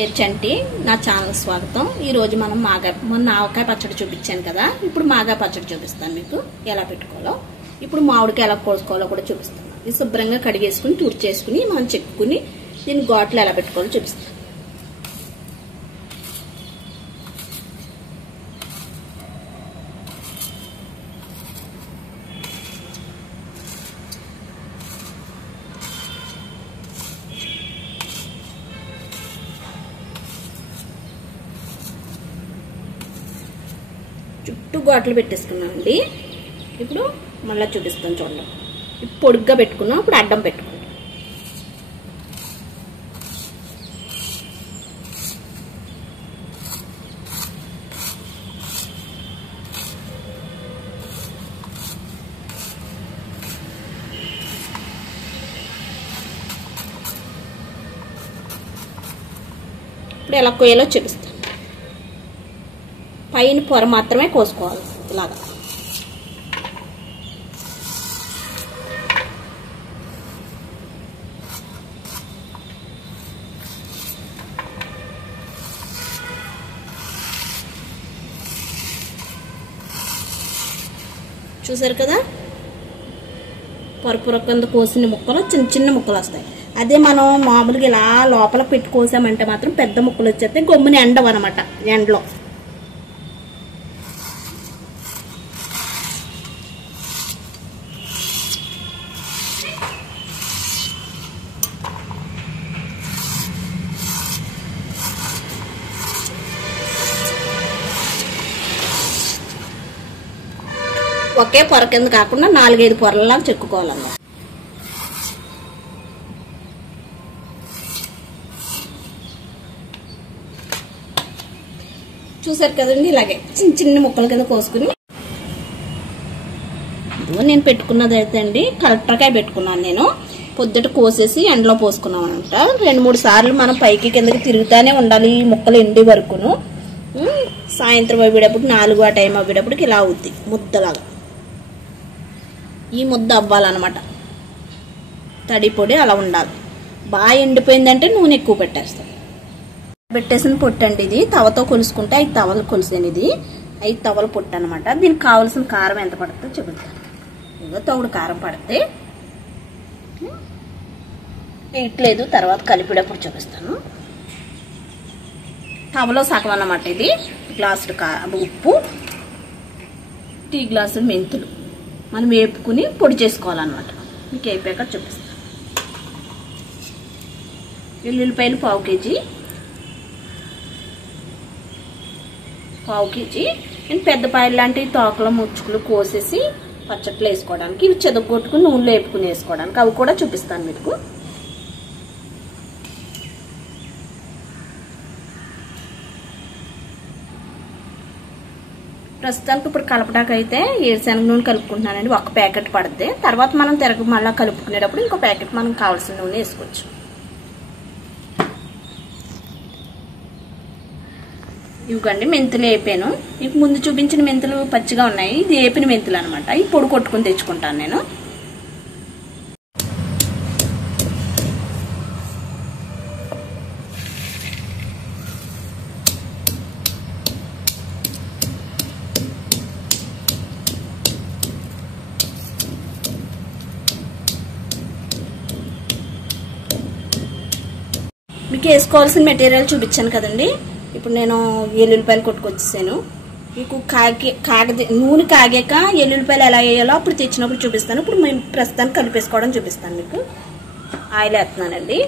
పేర్చంటి నా ఛానల్ స్వాగతం। ఈ రోజు మనం మొన్న ఆవకాయ పచ్చడి చూపించాను కదా, ఇప్పుడు మాగాయ పచ్చడి చూపిస్తాను మీకు ఎలా పెట్టుకోవాలో। ఇప్పుడు మామిడికాయ ఎలా కోసుకోవాలో కూడా చూపిస్తాను। ఇది శుభ్రంగా కడిగేసుకుని తుడిచేసుకుని మనం చెక్కుని దీని ఘాట్లు ఎలా పెట్టుకోవాలో చూపిస్తాను। చుట్టూ ఘాట్లు పెట్టేసుకున్నామండి। ఇప్పుడు మళ్ళీ చూపిస్తాను చూడండి। ఇప్పుడు పొడుగ్గా పెట్టుకున్నాం, ఇప్పుడు అడ్డం పెట్టుకుంటాం। ఇప్పుడు ఎలా కోయాలో చూపిస్తాను। పైన పొర మాత్రమే కోసుకోవాలి ఇలాగా। చూసారు కదా, పొర కింద కోసిన ముక్కలు చిన్న చిన్న ముక్కలు వస్తాయి। అదే మనం మామూలుగా ఇలా లోపల పెట్టి కోసామంటే మాత్రం పెద్ద ముక్కలు వచ్చేస్తాయి, గమ్ముని ఎండవన్నమాట ఎండలో। ఒకే పొర కింద కాకుండా 4-5 పొరలా చెక్కుకోవాలన్నమాట। చూసారు కదండి, ఇలాగే చిన్న చిన్న ముక్కల కింద కోసుకుని నేను పెట్టుకున్నది అయితే అండి కలెక్టర్కాయ పెట్టుకున్నాను నేను। పొద్దుట కోసేసి ఎండలో పోసుకున్నాం అనమాట। 2-3 సార్లు మనం పైకి కిందకి తిరుగుతానే ఉండాలి ఈ ముక్కలు ఎండి వరకును। సాయంత్రం అవ్వేటప్పుడు 4 ఆ టైం అవ్వేటప్పటికి ఇలా అవుద్ది ముద్దలాగా। ఈ ముద్ద అవ్వాలన్నమాట, తడి పొడి అలా ఉండాలి। బాగా ఎండిపోయిందంటే నూనె ఎక్కువ పెట్టేస్తాం। పెట్టేసిన పొట్టు అండి ఇది, తవతో కొలుసుకుంటే 5 తవలు కొలిసాను। ఇది 5 తవల పొట్టు అనమాట। దీనికి కావలసిన కారం ఎంత పడుతుందో చెబుతాను। ఏదో తవుడు కారం పడితే వేయట్లేదు, తర్వాత కలిపేటప్పుడు చూపిస్తాను। తవలో సగం అన్నమాట ఇది। గ్లాసుడు ఉప్పు, టీ గ్లాసుడు మెంతులు మనం వేపుకుని పొడి చేసుకోవాలన్నమాట। మీకు అయిపోయాక చూపిస్తాను। వెల్లుల్లిపాయలు పావు కేజీ నేను పెద్దపాయలు లాంటి తోకల ముచ్చుకులు కోసేసి పచ్చట్లు వేసుకోవడానికి, ఇవి చెదగొట్టుకుని నూనెలో వేపుకుని వేసుకోవడానికి అవి కూడా చూపిస్తాను మీకు। ప్రస్తుతానికి ఇప్పుడు కలపడానికి అయితే ఏరుశనగ నూనె కలుపుకుంటున్నానండి। 1 ప్యాకెట్ పడుతుంది, తర్వాత మనం మళ్ళీ కలుపుకునేటప్పుడు ఇంకో ప్యాకెట్ మనం కావాల్సిన నూనె వేసుకోవచ్చు। ఇవిగండి మెంతులు వేపాను, మీకు ముందు చూపించిన మెంతులు పచ్చిగా ఉన్నాయి, ఇది వేపిన మెంతులు అనమాట। ఈ పొడి కొట్టుకుని తెచ్చుకుంటాను నేను। మీకు వేసుకోవాల్సిన మెటీరియల్ చూపించాను కదండి। ఇప్పుడు నేను ఎల్లుల్లిపాయలు కొట్టుకొచ్చేసాను। మీకు నూనె కాగాక ఎల్లుల్లిపాయలు ఎలా వేయాలో అప్పుడు తెచ్చినప్పుడు చూపిస్తాను। ఇప్పుడు మేము ప్రస్తుతానికి కలిపేసుకోవడం చూపిస్తాను మీకు। ఆయిల్ వేస్తున్నానండి।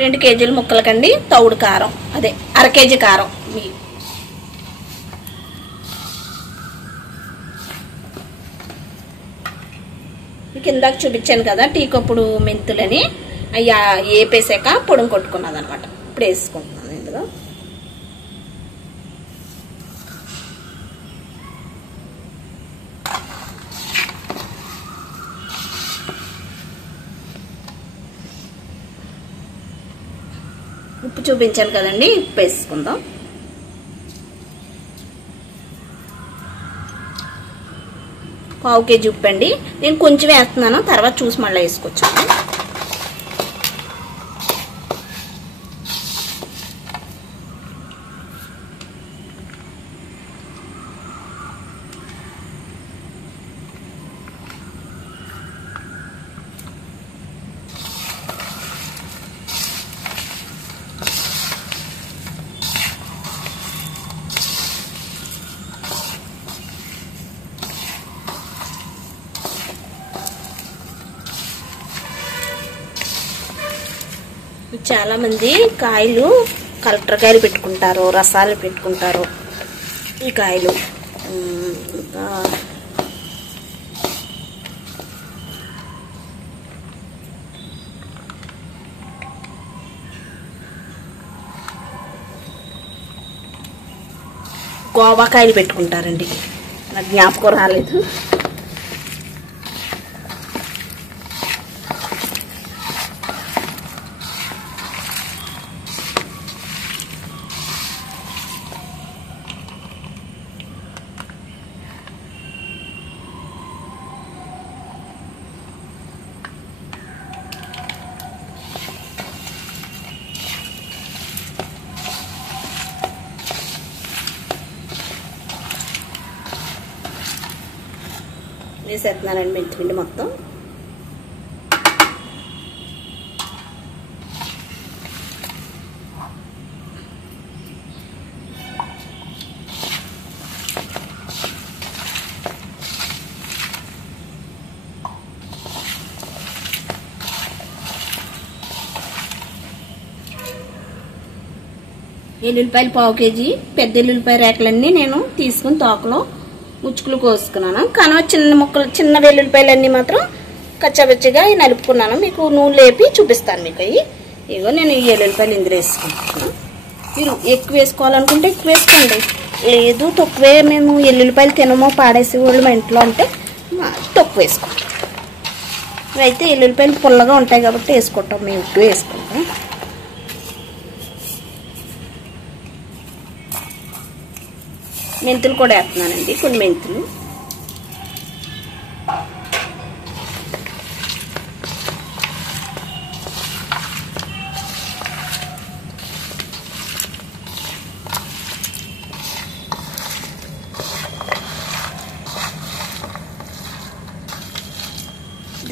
రెండు కేజీల ముక్కలకండి తవుడు కారం, అదే 1/2 కేజీ కారం। మీకు ఇందాక చూపించాను కదా టీ కప్పుడు మెంతులని, అయ్యా వేపేసాక పొడిని కొట్టుకున్నది అనమాట। ఇప్పుడు వేసుకుంటున్నాను ఇందులో। ఉప్పు చూపించాను కదండి, ఉప్పు వేసుకుందాం. ½ కేజీ ఉప్పు అండి. నేను కొంచెం వేస్తున్నాను, తర్వాత చూసి మళ్ళీ వేసుకోవచ్చాను. చాలా మంది కాయలు కలెక్టర్ కాయలు పెట్టుకుంటారు, రసాలు పెట్టుకుంటారు. ఈ కాయలు గోవాకాయలు పెట్టుకుంటారండి. నాకు జ్ఞాపకం రాలేదు. వేసేస్తున్నానండి మెంతిపిండి మొత్తం. ఎల్లుల్లిపాయలు ½ కేజీ, పెద్ద ఎల్లుల్లిపాయ రేకలన్నీ నేను తీసుకుని తోకలో ముచ్చుకులు కోసుకున్నాను. కానీ చిన్న ముక్కలు, చిన్న వెల్లుల్లిపాయలన్నీ మాత్రం కచ్చాపచ్చిగా నలుపుకున్నాను. మీకు నూనె లేపి చూపిస్తాను మీకు అవి. ఇగో నేను ఈ ఎల్లుల్లిపాయలు ఇందులో వేసుకుంటున్నాను. మీరు ఎక్కువ వేసుకోవాలనుకుంటే ఎక్కువ వేసుకోండి, లేదు తక్కువే మేము ఎల్లుల్లిపాయలు తినమో పాడేసే వాళ్ళు మా ఇంట్లో అంటే తక్కువ వేసుకోండి. అయితే ఎల్లుల్లిపాయలు పుల్లగా ఉంటాయి కాబట్టి వేసుకుంటాం, మేము ఎక్కువ వేసుకుంటాం. మెంతులు కూడా వేస్తున్నానండి, కొన్ని మెంతులు.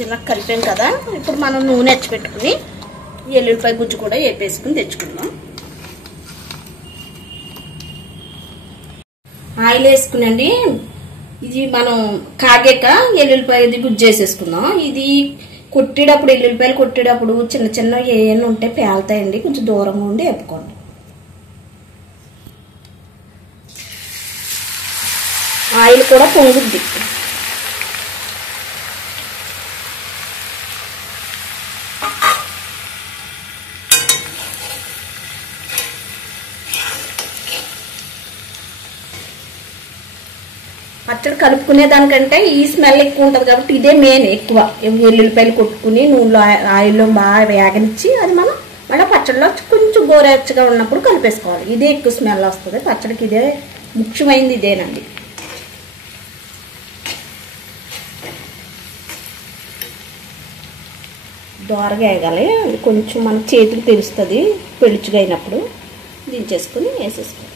ఇలా కలిపాం కదా, ఇప్పుడు మనం నూనె వచ్చి పెట్టుకుని ఎల్లుల్లిపాయ గుజ్జు కూడా వేపేసుకుని తెచ్చుకుందాం. ఆయిల్ వేసుకునండి. ఇది మనం కాగాక ఎల్లుల్లిపాయది గుజ్జు వేసేసుకుందాం. ఇది కొట్టేటప్పుడు, ఎల్లుల్లిపాయలు కొట్టేటప్పుడు చిన్న చిన్న ఏమైనా ఉంటే పేలుతాయండి, కొంచెం దూరంగా ఉండి వేపుకోండి. ఆయిల్ కూడా పొంగుద్ది. పచ్చడి కలుపుకునే దానికంటే ఈ స్మెల్ ఎక్కువ ఉంటుంది కాబట్టి ఇదే మెయిన్ ఎక్కువ. ఎల్లుల్లిపాయలు కొట్టుకుని నూనెలో ఆయిల్లో బాగా వేగనిచ్చి అది మనం మళ్ళీ పచ్చడిలో కొంచెం గోరెచ్చగా ఉన్నప్పుడు కలిపేసుకోవాలి. ఇదే ఎక్కువ స్మెల్ వస్తుంది పచ్చడికి, ఇదే ముఖ్యమైనది ఇదేనండి. దోరగా వేగాలి, కొంచెం మన చేతికి తెలుస్తుంది పెళుచుగా అయినప్పుడు. దించేసుకుని వేసేసుకోవాలి.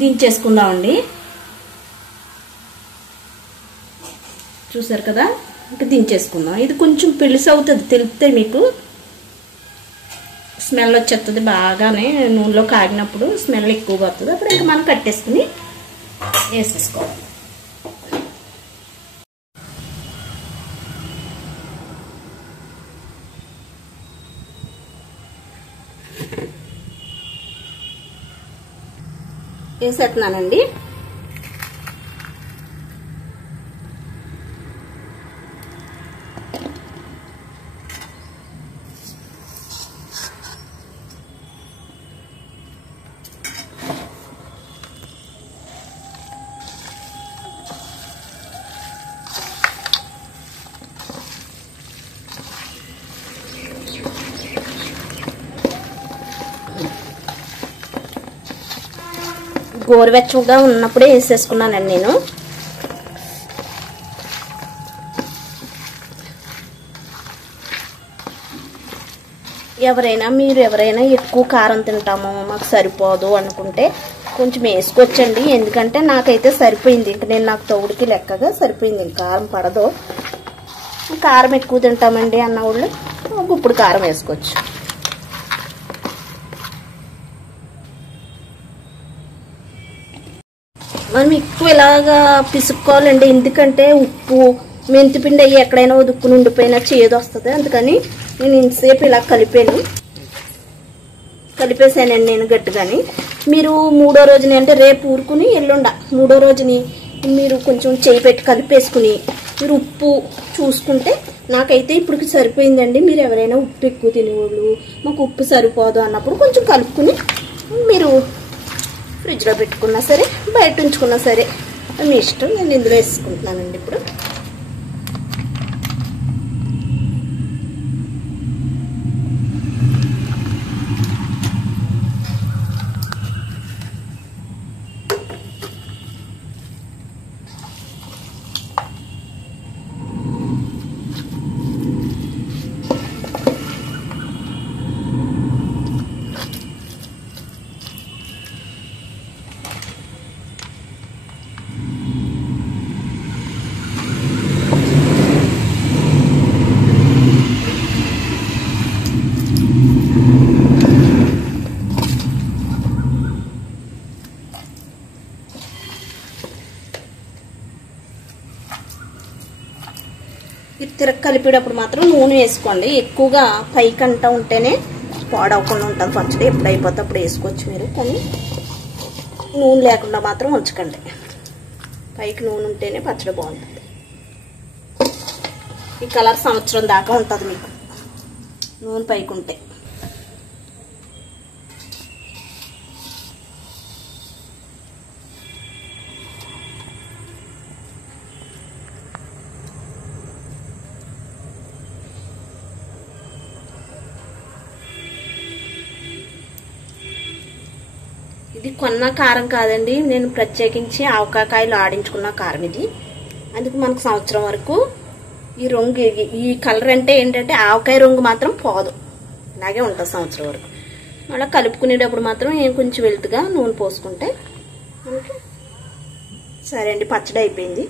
దించేసుకుందామండి. చూసారు కదా, ఇంకా దించేసుకుందాం. ఇది కొంచెం పెలుసు అవుతుంది, తెలిస్తే మీకు స్మెల్ వచ్చేస్తుంది బాగానే. నూనెలో కాగినప్పుడు స్మెల్ ఎక్కువగా వస్తుంది. అప్పుడు ఇంకా మనం కట్టేసుకుని వేసేసుకోవాలి. వేసేస్తున్నానండి. గోరువెచ్చగా ఉన్నప్పుడే వేసేసుకున్నానండి నేను. మీరు ఎవరైనా ఎక్కువ కారం తింటాము, మాకు సరిపోదు అనుకుంటే కొంచెం వేసుకోవచ్చండి. ఎందుకంటే నాకైతే సరిపోయింది. ఇంక నాకు తౌడికి లెక్కగా సరిపోయింది. కారం పడదు. కారం ఎక్కువ తింటామండి అన్న వాళ్ళు ఇప్పుడు కారం వేసుకోవచ్చు. మనం ఎక్కువ ఇలాగా పిసుక్కోవాలండి. ఎందుకంటే ఉప్పు మెంతిపిండి అయ్యి ఎక్కడైనా ఉదుక్కుని ఉండిపోయినా చేదు వస్తుంది. అందుకని నేను ఇంతసేపు ఇలా కలిపేసానండి నేను గట్టిగాని. మీరు మూడో రోజుని అంటే రేపు ఊరుకుని ఎల్లుండ మూడో రోజుని మీరు కొంచెం చేయి పెట్టి కలిపేసుకుని మీరు ఉప్పు చూసుకుంటే నాకైతే ఇప్పుడు సరిపోయిందండి. మీరు ఎవరైనా ఉప్పు ఎక్కువ తినేవాళ్ళు మాకు ఉప్పు సరిపోదు అన్నప్పుడు కొంచెం కలుపుకుని మీరు ఫ్రిడ్జ్లో పెట్టుకున్నా సరే బయట ఉంచుకున్నా సరే మీ ఇష్టం. నేను ఇందులో వేసుకుంటున్నానండి ఇప్పుడు. కలిపేటప్పుడు మాత్రం నూనె వేసుకోండి. ఎక్కువగా పైకంటా ఉంటేనే పాడవకుండా ఉంటుంది పచ్చడి. ఎప్పుడు అయిపోతే అప్పుడు వేసుకోవచ్చు మీరు. కానీ నూనె లేకుండా మాత్రం ఉంచకండి. పైకి నూనె ఉంటేనే పచ్చడి బాగుంటుంది. ఈ కలర్ సంవత్సరం దాకా ఉంటుంది మీకు నూనె పైకి ఉంటే. ఇది కొన్న కారం కాదండి. నేను ప్రత్యేకించి ఆవకాయలు ఆడించుకున్న కారం ఇది. అందుకు మనకు సంవత్సరం వరకు ఈ రంగు ఈ కలర్ అంటే ఏంటంటే ఆవకాయ రంగు మాత్రం పోదు. ఇలాగే ఉంటుంది సంవత్సరం వరకు. మళ్ళీ కలుపుకునేటప్పుడు మాత్రం కొంచెం వెలుతుగా నూనె పోసుకుంటే మనకి సరే అండి. పచ్చడి అయిపోయింది.